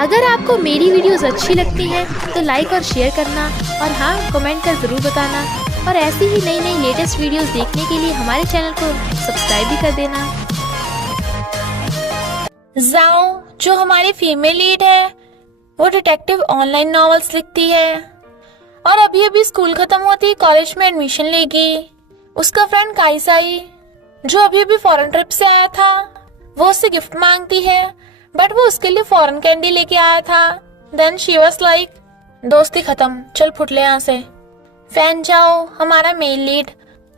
अगर आपको मेरी वीडियोस अच्छी लगती हैं तो लाइक और शेयर करना, और हाँ, कमेंट कर ज़रूर बताना। और ऐसी ही नई नई लेटेस्ट वीडियोस देखने के लिए हमारे चैनल को सब्सक्राइब भी कर देना। जाओ, जो हमारी फीमेल लीड है, वो डिटेक्टिव ऑनलाइन नॉवेल्स लिखती है और अभी अभी स्कूल खत्म होती कॉलेज में एडमिशन लेगी। उसका फ्रेंड काइसाई, जो अभी अभी फॉरेन ट्रिप से आया था, वो उससे गिफ्ट मांगती है, बट वो उसके लिए फॉरेन कैंडी लेके आया था। देन शी वाज लाइक, दोस्ती खत्म, चल फुट ले यहाँ से। फैन जाओ, हमारा मेल लीड,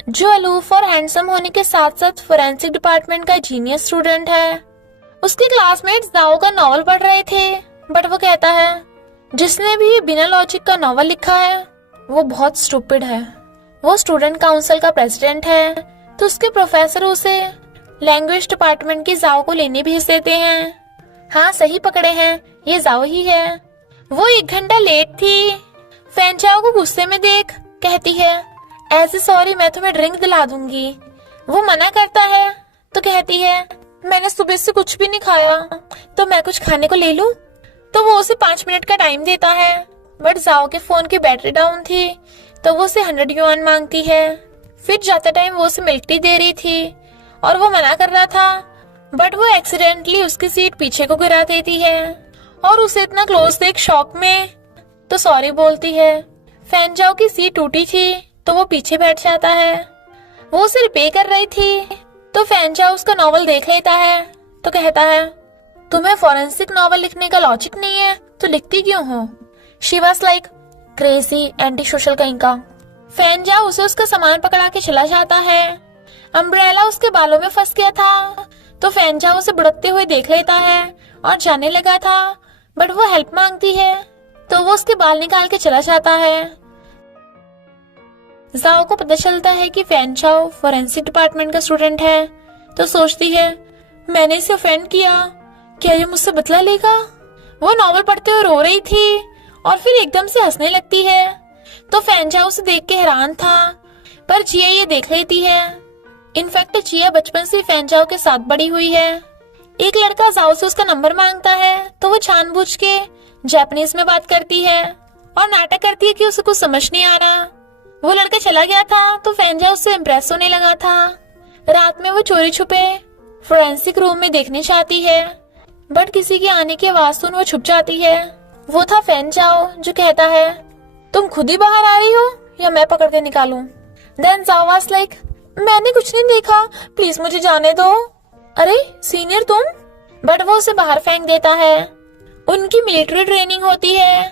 जो अलूफ और हैंडसम होने के साथ साथ फोरेंसिक डिपार्टमेंट का जीनियस स्टूडेंट है। उसके क्लासमेट्स जाओ का नॉवल पढ़ रहे थे, बट वो कहता है जिसने भी बिना लॉजिक का नॉवल लिखा है वो बहुत स्टूपिड है। वो स्टूडेंट काउंसिल का प्रेसिडेंट है, तो उसके प्रोफेसर उसे लैंग्वेज डिपार्टमेंट की जाओ को लेने भेज देते हैं। हाँ, सही पकड़े हैं, ये जाओ ही है। वो 1 घंटा लेट थी। फैन जाओ को गुस्से में देख कहती है, ऐसे सॉरी, मैं तुम्हें ड्रिंक दिला दूंगी। वो मना करता है तो कहती है, मैंने सुबह से कुछ भी नहीं खाया, तो मैं कुछ खाने को ले लूं? तो वो उसे 5 मिनट का टाइम देता है, बट जाओ के फोन की बैटरी डाउन थी, तो वो उसे 100 युआन मांगती है। फिर जाते टाइम वो उसे मिल्क टी दे रही थी और वो मना कर रहा था, बट वो एक्सीडेंटली उसकी सीट पीछे को गिरा देती है और उसे इतना क्लोज देख शॉक में तो सॉरी बोलती है। फैन जाओ की सीट टूटी थी, तो वो पीछे बैठ जाता है। वो उसे रिपेयर कर रही थी, तो फैन जाओ उसका नॉवल देख लेता है, तो कहता है, तुम्हें फॉरेंसिक नॉवल लिखने का लॉजिक नहीं है तो लिखती क्यों हो? She was like, crazy anti social कहीं का। फैन जाओ उसे उसका सामान पकड़ा के चला जाता है। अम्ब्रेला उसके बालों में फंस गया था, तो फैन जाओ उसे बुड़कते हुए देख लेता है और जाने लगा था, बट वो हेल्प मांगती है, तो वो उसके बाल निकाल के चला जाता है। जाओ को पता चलता है कि फैन जाओ फोरेंसिक डिपार्टमेंट का स्टूडेंट है, तो सोचती है, मैंने इसे ऑफेंड किया, क्या ये मुझसे बदला लेगा? वो नॉवल पढ़ते हुए रो रही थी और फिर एकदम से हंसने लगती है, तो फैन जाओ उसे देख के हैरान था, पर जिया ये देख लेती है। इनफैक्ट जिया बचपन से फैन जाओ के साथ बड़ी हुई है। एक लड़का जाओ से उसका नंबर मांगता है, तो वो जानबूझ के जापानीज में बात करती है और नाटक करती है कि उसे कुछ समझ नहीं आ रहा। वो लड़का चला गया था, तो फैन जाओ उससे इम्प्रेस होने लगा था। रात में वो चोरी छुपे फोरेंसिक रूम में देखने चाहती है, बट किसी के आने की आवाज सुन वो छुप जाती है। वो था फैन जाओ, जो कहता है, तुम खुद ही बाहर आ रही हो या मैं पकड़ के निकालूं? देन जाओ वाज लाइक, मैंने कुछ नहीं देखा, प्लीज मुझे जाने दो। अरे सीनियर तुम? बट वो उसे बाहर फेंक देता है। उनकी मिलिट्री ट्रेनिंग होती है।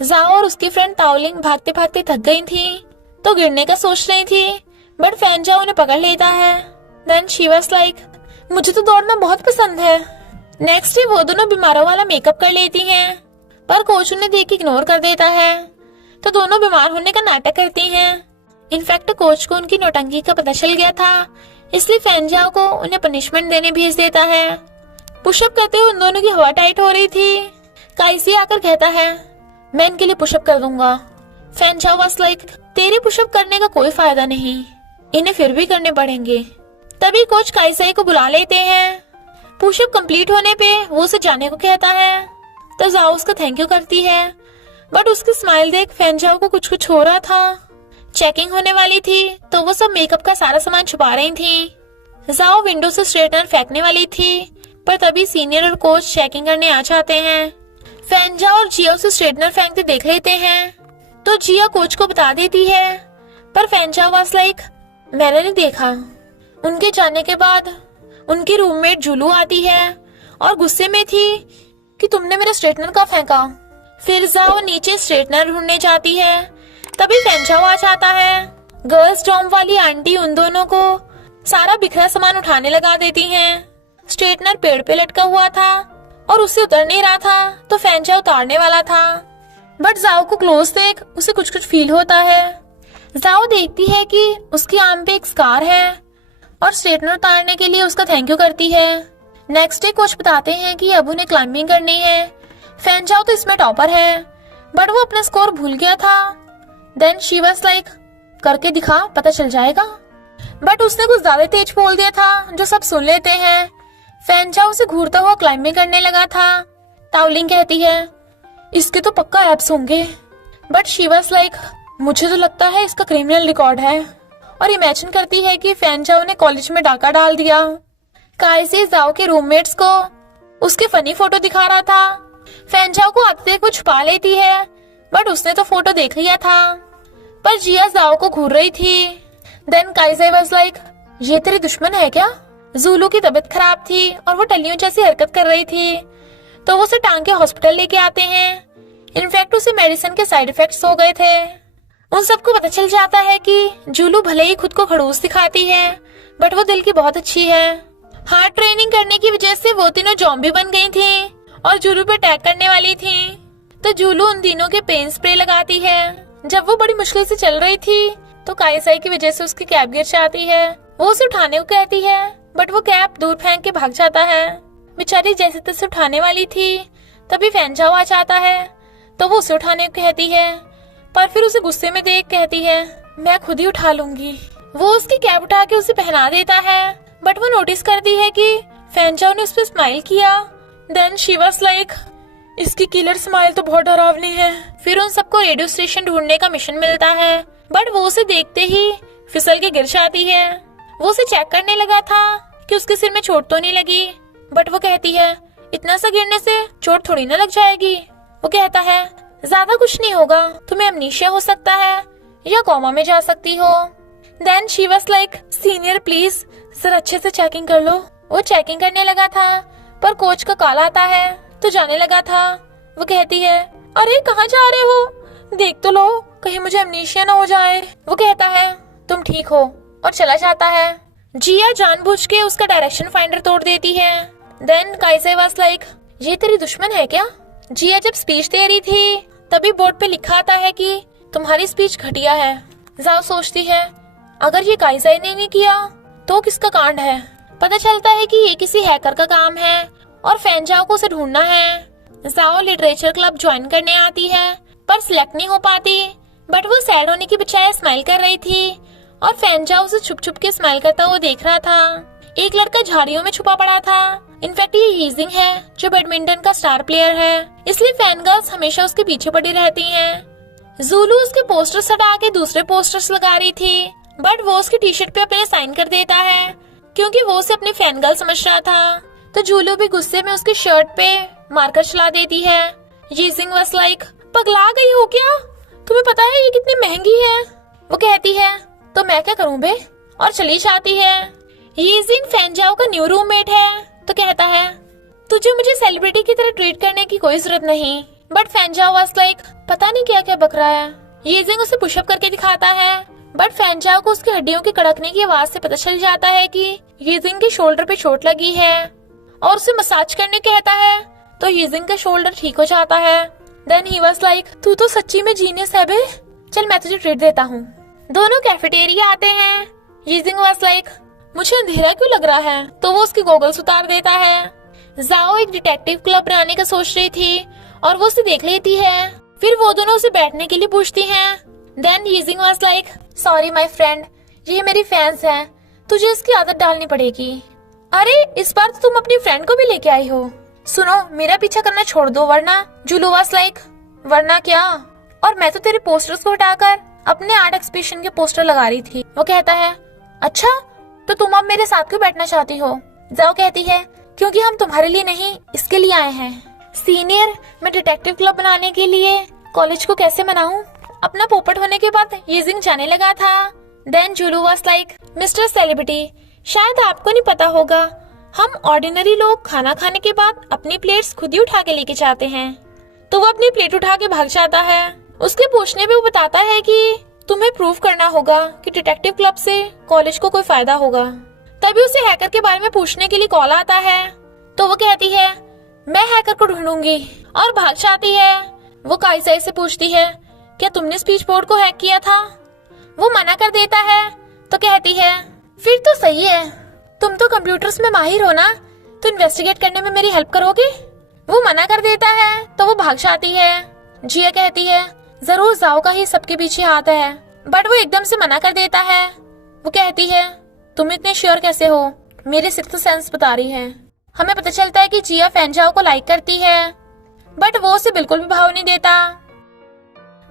जाओ और उसकी फ्रेंड ताओलिंग भागते भागते थक गई थी, तो गिरने का सोच रही थी, बट फैन जाओ उन्हें पकड़ लेता है। देन शी वाज लाइक, मुझे तो दौड़ना बहुत पसंद है। नेक्स्ट डे वो दोनों बीमारों वाला मेकअप कर लेती हैं, पर कोच उन्हें देख इग्नोर कर देता है, तो दोनों बीमार होने का नाटक करती हैं। इनफैक्ट कोच को उनकी नौटंकी का पता चल गया था, इसलिए फैन जाओ को उन्हें पनिशमेंट देने भेज देता है। पुशअप करते हुए उन दोनों की हवा टाइट हो रही थी। काइसी आकर कहता है, मैं इनके लिए पुशअप कर दूंगा। फैन जाओ वाज लाइक, तेरे पुशअप करने का कोई फायदा नहीं, इन्हें फिर भी करने पड़ेंगे। तभी कोच काइसाई को बुला लेते हैं। पुशअप कंप्लीट होने पे वो उसे जाने को कहता है, तो जाओ उसका थैंक यू करती है, बट उसकी स्माइल देख फैन जाओ को कुछ कुछ हो रहा था। चेकिंग होने वाली थी, तो वो सब मेकअप का सारा सामान छुपा रही थी। जाओ विंडो से स्ट्रेटनर फेंकने वाली थी, पर तभी सीनियर और कोच चेकिंग करने आ जाते हैं। फैन जाओ और जिया उसे स्ट्रेटनर फेंकते देख लेते हैं, तो जिया कोच को बता देती है, पर फैन जाओ वाज लाइक, मैंने नहीं देखा। उनके जाने के बाद उनकी रूममेट जुलू आती है और गुस्से में थी कि तुमने मेरे स्ट्रेटनर का फेंका। फिर जाओ नीचे स्ट्रेटनर ढूंढने जाती है, तभी फैन जाओ आ जाता है। गर्ल्स डॉम वाली आंटी उन दोनों को सारा बिखरा सामान उठाने लगा देती हैं। स्ट्रेटनर पेड़ पे लटका हुआ था और उससे उतर नहीं रहा था, तो फैन जाओ उतारने वाला था, बट जाओ को क्लोज देख उसे कुछ कुछ फील होता है। जाओ देखती है कि उसकी आर्म पे एक स्कार है और स्ट्रेटनर उतारने के लिए उसका थैंक यू करती है। नेक्स्ट डे कोच बताते हैं कि अब उन्हें क्लाइंबिंग करनी है। फैन जाओ तो इसमें टॉपर है, बट वो अपना स्कोर भूल गया था। देन शी वाज लाइक, करके दिखा, पता चल जाएगा। बट उसने कुछ ज्यादा तेज बोल दिया था, जो सब सुन लेते हैं। फैन जाओ उसे घूरता हुआ क्लाइंबिंग करने लगा था। ताओलिंग कहती है इसके तो पक्का एप्स होंगे, बट शी वाज लाइक मुझे तो लगता है इसका क्रिमिनल रिकॉर्ड है। और इमेजिन करती है कि फैनचाओ ने कॉलेज में डाका डाल दिया। काइसे जाओ के रूममेट्स को उसके फनी फोटो दिखा रहा था। फैनचाओ को आते कुछ छुपा लेती है, बट उसने तो फोटो देख लिया था। पर जिया जाओ को घूर रही थी। देन काइसे वाज लाइक ये तेरी दुश्मन है क्या? जूलू की तबीयत खराब थी और वो टल्लियों जैसी हरकत कर रही थी, तो वो उसे टांग के हॉस्पिटल लेके आते हैं। इनफैक्ट उसे मेडिसिन के साइड इफेक्ट्स हो गए थे। उन सबको पता चल जाता है कि जूलू भले ही खुद को खड़ूस दिखाती है, बट वो दिल की बहुत अच्छी है। हार्ड ट्रेनिंग करने की वजह से वो तीनों जॉम्बी बन गई थी और जूलू पे अटैक करने वाली थी। तो जूलू उन तीनों के पेन स्प्रे लगाती है। जब वो बड़ी मुश्किल से चल रही थी तो काइसाई की वजह से उसकी कैप गिर जाती है। वो उसे उठाने को कहती है, बट वो कैप दूर फेंक के भाग जाता है। बेचारी जैसे तैसे उठाने वाली थी, तभी फैनचाओ आ जाता है, तो वो उसे उठाने को कहती है, पर फिर उसे गुस्से में देख कहती है मैं खुद ही उठा लूंगी। वो उसकी कैप उठा के उसे पहना देता है, बट वो नोटिस करती है कि फैनचाओ ने उस पर स्माइल किया। देन शी वाज लाइक इसकी किलर स्माइल तो बहुत डरावनी है। फिर उन सबको रेडियो स्टेशन ढूंढने का मिशन मिलता है, बट वो उसे देखते ही फिसल के गिर जाती है। वो उसे चेक करने लगा था कि उसके सिर में चोट तो नहीं लगी, बट वो कहती है इतना सा गिरने से चोट थोड़ी ना लग जाएगी। वो कहता है ज्यादा कुछ नहीं होगा, तुम्हें अमनीशिया हो सकता है या कोमा में जा सकती हो। Then she was like senior please sir अच्छे से चेकिंग कर लो। वो चेकिंग करने लगा था, पर कोच का कॉल आता है तो जाने लगा था। वो कहती है अरे कहाँ जा रहे हो, देख तो लो कहीं मुझे अमनीशिया ना हो जाए। वो कहता है तुम ठीक हो और चला जाता है। जिया जानबूझ के उसका डायरेक्शन फाइंडर तोड़ देती है। देन काइसे वाज लाइक ये तेरी दुश्मन है क्या? जिया जब स्पीच दे रही थी तभी बोर्ड पे लिखा आता है कि तुम्हारी स्पीच घटिया है। जाओ सोचती है अगर ये काइसाई ने नहीं किया तो किसका कांड है। पता चलता है कि ये किसी हैकर का काम है और फैनचाओ को उसे ढूंढना है। जाओ लिटरेचर क्लब ज्वाइन करने आती है, पर सिलेक्ट नहीं हो पाती, बट वो सैड होने की बजाय स्माइल कर रही थी और फैनचाओ उसे छुप छुप के स्माइल करता हुआ देख रहा था। एक लड़का झाड़ियों में छुपा पड़ा था। इनफैक्ट ये यीजिंग है जो बैडमिंटन का स्टार प्लेयर है, इसलिए फैन गर्ल्स हमेशा उसके पीछे पड़ी रहती हैं। जूलू उसके पोस्टर्स हटा के दूसरे पोस्टर्स लगा रही थी, बट वो उसकी टी शर्ट पे अपने साइन कर देता है क्योंकि वो उसे अपनी फैन गर्ल समझ रहा था। तो जूलू भी गुस्से में उसकी शर्ट पे मार्कर चला देती है। यीजिंग वाज लाइक पगला गई हो क्या? तुम्हें पता है ये कितनी महंगी है? वो कहती है तो मैं क्या करूं बे, और चली जाती है। यीजिंग फैनचाओ का न्यू रूममेट है, तो कहता है तुझे मुझे सेलिब्रिटी की तरह ट्रीट करने की कोई जरूरत नहीं। बट फैनचाओ वाज लाइक पता नहीं क्या क्या बक रहा है। यीजिंग उसे पुशअप करके दिखाता है, बट फैनचाओ को उसकी हड्डियों के कड़कने की आवाज से पता चल जाता है कि यीजिंग के शोल्डर पे चोट लगी है और उसे मसाज करने कहता है, तो यीजिंग का शोल्डर ठीक हो जाता है। देन ही वाज लाइक तू तो सच्ची में जीनियस है बे, चल मैं तुझे ट्रीट देता हूँ। दोनों कैफेटेरिया आते हैं। यीजिंग वाज लाइक मुझे अंधेरा क्यों लग रहा है, तो वो उसकी गॉगल्स उतार देता है। जाओ एक डिटेक्टिव क्लब बनाने का सोच रही थी और वो उसे देख लेती है। फिर वो दोनों उसे बैठने के लिए पूछती हैं। देन यीजिंग was like sorry my friend, ये मेरी फैंस हैं, तुझे इसकी आदत डालनी पड़ेगी। अरे इस बार तो तुम अपनी फ्रेंड को भी लेके आई हो। सुनो मेरा पीछा करना छोड़ दो वरना। जूलू वाज लाइक वरना क्या? और मैं तो तेरे पोस्टर्स को हटाकर अपने आर्ट एक्सहिबिशन के पोस्टर लगा रही थी। वो कहता है अच्छा तो तुम अब मेरे साथ क्यों बैठना चाहती हो? जाओ कहती है क्योंकि हम तुम्हारे लिए नहीं इसके लिए आए हैं। सीनियर मैं डिटेक्टिव क्लब बनाने के लिए कॉलेज को कैसे मनाऊं? अपना पोपट होने के बाद यीजिंग जाने लगा था। देन जूलू वाज लाइक मिस्टर सेलिब्रिटी शायद आपको नहीं पता होगा, हम ऑर्डिनरी लोग खाना खाने के बाद अपनी प्लेट्स खुद ही उठा के लेके जाते हैं। तो वो अपनी प्लेट उठा के भाग जाता है। उसके पूछने पे वो बताता है कि तुम्हें प्रूव करना होगा कि डिटेक्टिव क्लब से कॉलेज को कोई फायदा होगा। तभी उसे हैकर के बारे में पूछने के लिए कॉल आता है, तो वो कहती है मैं हैकर को ढूंढूंगी और भाग जाती है। वो काइसाई से पूछती है क्या तुमने स्पीच बोर्ड को हैक किया था? वो मना कर देता है, तो कहती है फिर तो सही है, तुम तो कंप्यूटर्स में माहिर हो ना, तो इन्वेस्टिगेट करने में मेरी हेल्प करोगे? वो मना कर देता है, तो वो भाग जाती है। जिया कहती है जरूर जाओ का ही सबके पीछे हाथ है, बट वो एकदम से मना कर देता है। वो कहती है तुम इतने श्योर कैसे हो? मेरे सिक्स्थ सेंस बता रही है। हमें पता चलता है कि जिया फैनचाओ को लाइक करती है। बट वो उसे बिल्कुल भी भाव नहीं देता।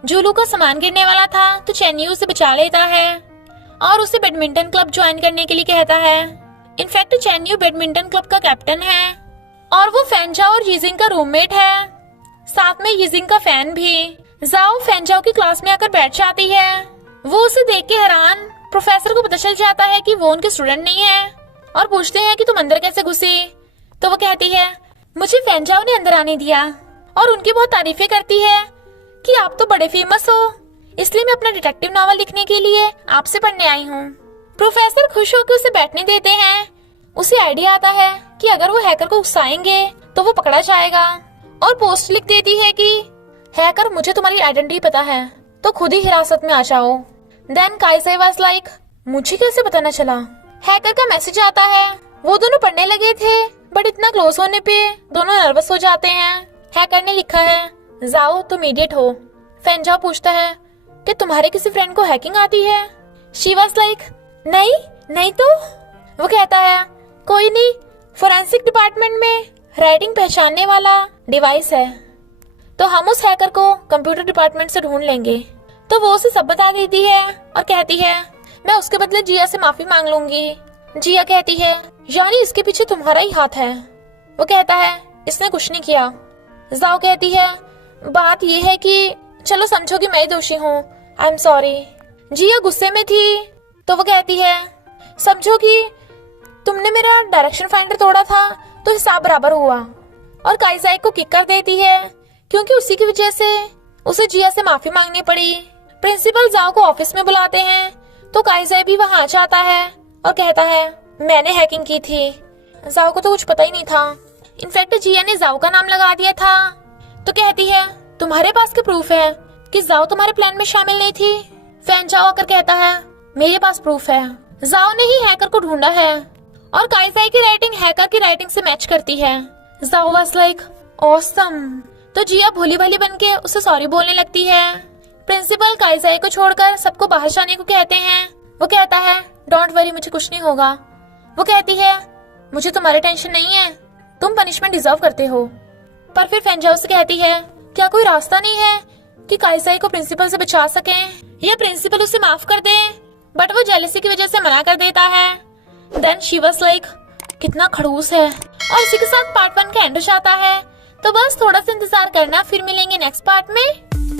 जूलू का सामान गिरने वाला था तो चेन्यू उसे बचा लेता है और उसे बैडमिंटन क्लब ज्वाइन करने के लिए कहता है। इनफैक्ट चेन्यू बैडमिंटन क्लब का कैप्टन है और वो फैनजाओ और यिजिंग का रूममेट है, साथ में यिजिंग का फैन भी। जाओ फैनजाओ की क्लास में आकर बैठ जाती है। वो उसे देख के हैरान। प्रोफेसर को पता चल जाता है कि वो उनके स्टूडेंट नहीं है और पूछते हैं कि तुम अंदर कैसे घुसी। तो वो कहती है मुझे फैनजाओ ने अंदर आने दिया और उनकी बहुत तारीफें करती है कि आप तो बड़े फेमस हो, इसलिए मैं अपना डिटेक्टिव नॉवल लिखने के लिए आपसे पढ़ने आई हूँ। प्रोफेसर खुश होकर उसे बैठने देते हैं। उसे आइडिया आता है कि अगर वो हैकर को उकसाएंगे तो वो पकड़ा जाएगा और पोस्ट लिख देती है कि हैकर मुझे तुम्हारी आइडेंटिटी पता है तो खुद ही हिरासत में आ जाओ। देन काइसाई वाज लाइक मुझे कैसे पता न चला। हैकर का मैसेज आता है। वो दोनों पढ़ने लगे थे बट इतना क्लोज होने पे दोनों नर्वस हो जाते हैं। हैकर ने लिखा है जाओ तुम इडियट हो। फैनजाओ पूछता है कि तुम्हारे किसी फ्रेंड को हैकिंग आती है। शी वाज लाइक नहीं तो। वो कहता है कोई नहीं, फोरेंसिक डिपार्टमेंट में राइटिंग पहचानने वाला डिवाइस है तो हम उस हैकर को कंप्यूटर डिपार्टमेंट से ढूंढ लेंगे। तो वो उसे सब बता देती है और कहती है मैं उसके बदले जिया से माफी मांग लूंगी। जिया कहती है यानी इसके पीछे तुम्हारा ही हाथ है। वो कहता है इसने कुछ नहीं किया। जाओ कहती है बात ये है कि चलो समझो कि मैं ही दोषी हूँ, आई एम सॉरी। जिया गुस्से में थी तो वो कहती है समझो कि तुमने मेरा डायरेक्शन फाइंडर तोड़ा था तो हिसाब बराबर हुआ। और काइसाई को किक कर देती है क्योंकि उसी की वजह से उसे जिया से माफी मांगनी पड़ी। प्रिंसिपल जाओ को ऑफिस में बुलाते हैं तो काइसाई भी वहां आ जाता है और कहता है मैंने हैकिंग की थी। जाओ को तो कुछ पता ही नहीं था। इनफैक्ट जिया ने जाओ का नाम लगा दिया था। तो कहती है तुम्हारे पास क्या प्रूफ है कि जाओ तुम्हारे प्लान में शामिल नहीं थी। फैनजाओ आकर कहता है मेरे पास प्रूफ है, जाओ ने ही हैकर को ढूंढा है और काइसाई की राइटिंग हैकर की राइटिंग से मैच करती है। जाओ वाज लाइक ऑसम। तो जिया भोली भाली बनके उसे सॉरी बोलने लगती है। प्रिंसिपल काइसाई को छोड़कर सबको बाहर जाने को कहते हैं। वो कहता है डोंट वरी मुझे कुछ नहीं होगा। वो कहती है मुझे तुम्हारी टेंशन नहीं है, तुम पनिशमेंट डिजर्व करते हो। पर फिर फैनजाओ से कहती है क्या कोई रास्ता नहीं है कि काइसाई को प्रिंसिपल से बचा सकें या प्रिंसिपल उसे माफ कर दे। बट वो जेलसी की वजह से मना कर देता है। देन शी वाज लाइक कितना खड़ूस है। और इसी के साथ पार्ट 1 का एंड हो जाता है। तो बस थोड़ा सा इंतजार करना, फिर मिलेंगे नेक्स्ट पार्ट में।